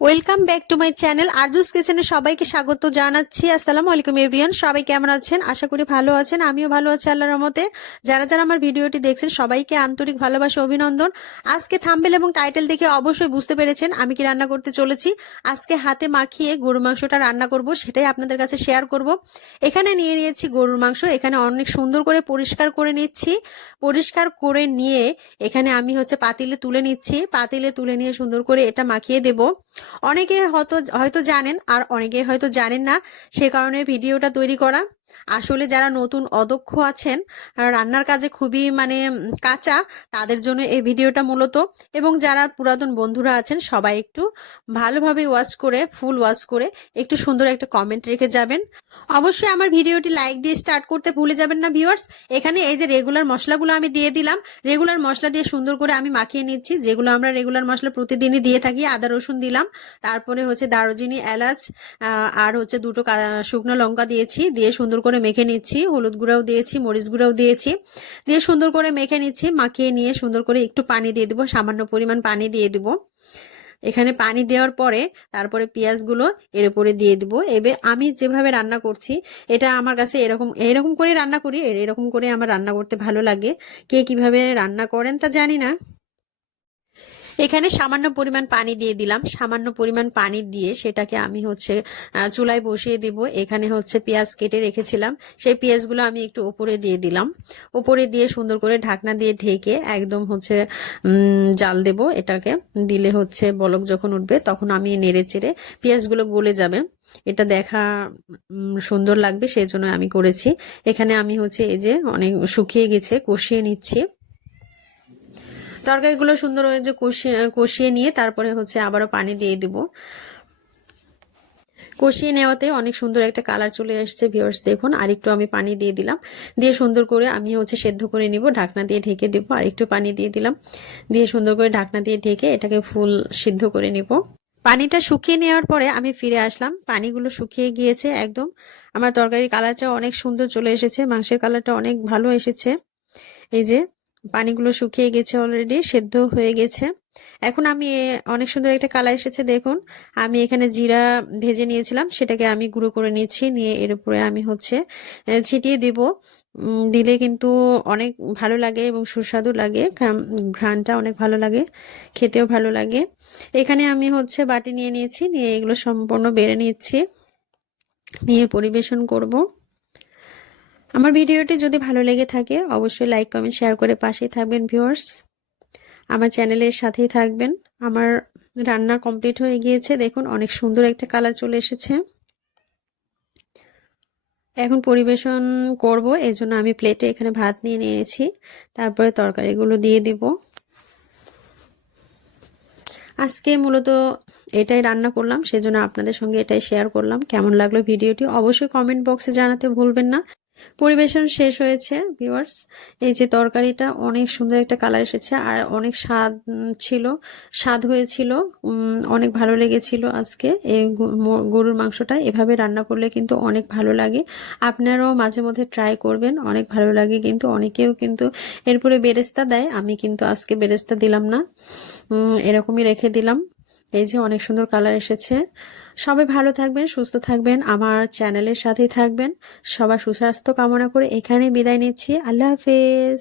Welcome back to my channel আরজুস কিচেনে সবাইকে স্বাগত জানাচ্ছি। আসসালামু আলাইকুম এভরিওয়ান, সবাই কেমন আছেন? আশা করি ভালো আছেন, আমিও ভালো আছি আল্লাহর রহমতে। যারা যারা আমার ভিডিওটি দেখছেন সবাইকে আন্তরিক ভালোবাসা, অভিনন্দন। আজকে থাম্বনেল এবং টাইটেল দেখে অবশ্যই বুঝতে পেরেছেন আমি কি রান্না করতে চলেছি। আজকে হাতে মাখিয়ে গরুর মাংসটা রান্না করব, সেটাই আপনাদের কাছে শেয়ার করব। এখানে নিয়ে নিয়েছি গরুর মাংস, এখানে অনেক সুন্দর করে পরিষ্কার করে নিচ্ছি। পরিষ্কার করে নিয়ে এখানে আমি পাতিলে তুলে নিচ্ছি। পাতিলে তুলে নিয়ে সুন্দর করে এটা মাখিয়ে দেব। অনেকে হয়তো জানেন আর অনেকে হয়তো জানেন না, সে কারণে ভিডিওটা তৈরি করা। আসলে যারা নতুন অদক্ষ আছেন, রান্নার কাজে খুবই কাঁচা, তাদের জন্য এই ভিডিওটা মূলত। এবং যারা পুরাতন বন্ধুরা আছেন সবাই একটু ভালোভাবে ওয়াচ করে, ফুল ওয়াচ করে একটু সুন্দর একটা কমেন্ট রেখে যাবেন। অবশ্যই আমার ভিডিওটি লাইক দিয়ে স্টার্ট করতে ভুলে যাবেন না ভিউয়ার্স। এখানে এই যে রেগুলার মশলাগুলো আমি দিয়ে দিলাম। রেগুলার মশলা দিয়ে সুন্দর করে আমি মাখিয়ে নিচ্ছি, যেগুলো আমরা রেগুলার মশলা প্রতিদিনই দিয়ে থাকি। আদা রসুন দিলাম, তারপরে দারুচিনি, এলাচ, আর দুটো শুকনো লঙ্কা দিয়েছি, দিয়ে সুন্দর করে মেখে নিচ্ছি। হলুদ গুঁড়াও দিয়েছি, মরিচ গুঁড়াও দিয়েছি, দিয়ে সুন্দর করে মেখে নিচ্ছি। মাখিয়ে নিয়ে সুন্দর করে একটু পানি দিয়ে দিব, সামান্য পরিমাণ পানি দিয়ে দিব। এখানে পানি দেওয়ার পরে তারপরে পেঁয়াজগুলো এর উপরে দিয়ে দিব। এবার আমি যেভাবে রান্না করছি, এটা আমার কাছে এরকম করে রান্না করি, এরকম করে আমার রান্না করতে ভালো লাগে। কে কিভাবে রান্না করেন তা জানি না। এখানে সামান্য পরিমাণ পানি দিয়ে দিলাম। সামান্য পরিমাণ পানি দিয়ে সেটাকে আমি চুলায় বসিয়ে দিব। এখানে পেঁয়াজ কেটে রেখেছিলাম, সেই পেঁয়াজগুলো আমি একটু উপরে দিয়ে দিলাম। উপরে দিয়ে সুন্দর করে ঢাকনা দিয়ে ঢেকে একদম জাল দেব। এটাকে দিলে বলক যখন উঠবে তখন আমি নেড়ে চেড়ে পেঁয়াজগুলো গলে যাবে, এটা দেখা সুন্দর লাগবে, সেই জন্য আমি করেছি। এখানে আমি এই যে অনেক শুকিয়ে গেছে, কষিয়ে নিচ্ছি। তরকারিগুলো সুন্দর হয়ে যে কষিয়ে নিয়ে তারপরে আবারও পানি দিয়ে দিব। কষিয়ে নেওয়াতে অনেক সুন্দর একটা কালার চলে আসছে ভিউয়ার্স, দেখুন। আর একটু আমি পানি দিয়ে দিলাম, দিয়ে সুন্দর করে আমি সেদ্ধ করে নিব। ঢাকনা দিয়ে ঢেকে দেব, আর একটু পানি দিয়ে দিলাম, দিয়ে সুন্দর করে ঢাকনা দিয়ে ঢেকে এটাকে ফুল সিদ্ধ করে নিব। পানিটা শুকিয়ে নেওয়ার পরে আমি ফিরে আসলাম। পানিগুলো শুকিয়ে গিয়েছে একদম। আমার তরকারির কালারটা অনেক সুন্দর চলে এসেছে, মাংসের কালারটা অনেক ভালো এসেছে। এই যে পানিগুলো শুকিয়ে গেছে, অলরেডি সেদ্ধ হয়ে গেছে। এখন আমি অনেক সুন্দর একটা কালার এসেছে, দেখুন। আমি এখানে জিরা ভেজে নিয়েছিলাম, সেটাকে আমি গুঁড়ো করে নিচ্ছি, নিয়ে এর উপরে আমি ছিটিয়ে দিব। দিলে কিন্তু অনেক ভালো লাগে এবং সুস্বাদু লাগে, ঘ্রাণটা অনেক ভালো লাগে, খেতেও ভালো লাগে। এখানে আমি বাটি নিয়ে নিয়েছি, নিয়ে এগুলো সম্পূর্ণ বেড়ে নিচ্ছি, নিয়ে পরিবেশন করব। আমার ভিডিওটি যদি ভালো লেগে থাকে অবশ্যই লাইক, কমেন্ট, শেয়ার করে পাশেই থাকবেন ভিউয়ার্স। আমার চ্যানেলের সাথেই থাকবেন। আমার রান্না কমপ্লিট হয়ে গিয়েছে, দেখুন অনেক সুন্দর একটা কালার চলে এসেছে। এখন পরিবেশন করব, এজন্য আমি প্লেটে এখানে ভাত নিয়ে নিয়েছি, তারপরে তরকারিগুলো দিয়ে দিব। আজকে মূলত এটাই রান্না করলাম, সেজন্য আপনাদের সঙ্গে এটাই শেয়ার করলাম। কেমন লাগলো ভিডিওটি অবশ্যই কমেন্ট বক্সে জানাতে ভুলবেন না। পরিবেশন শেষ হয়েছে ভিউয়ার্স। এই যে তরকারিটা অনেক সুন্দর একটা কালার এসেছে, আর অনেক স্বাদ হয়েছিল, অনেক ভালো লেগেছিল। আজকে এই গরুর মাংসটা এভাবে রান্না করলে কিন্তু অনেক ভালো লাগে। আপনারাও মাঝে মধ্যে ট্রাই করবেন, অনেক ভালো লাগে। কিন্তু অনেকেও কিন্তু এরপরে বেরেস্তা দেয়, আমি কিন্তু আজকে বেরেস্তা দিলাম না, এরকমই রেখে দিলাম। এই যে অনেক সুন্দর কালার এসেছে। সবাই ভালো থাকবেন, সুস্থ থাকবেন, আমার চ্যানেলের সাথেই থাকবেন। সবার সুস্বাস্থ্য কামনা করে এখানে বিদায় নিচ্ছি। আল্লাহ হাফেজ।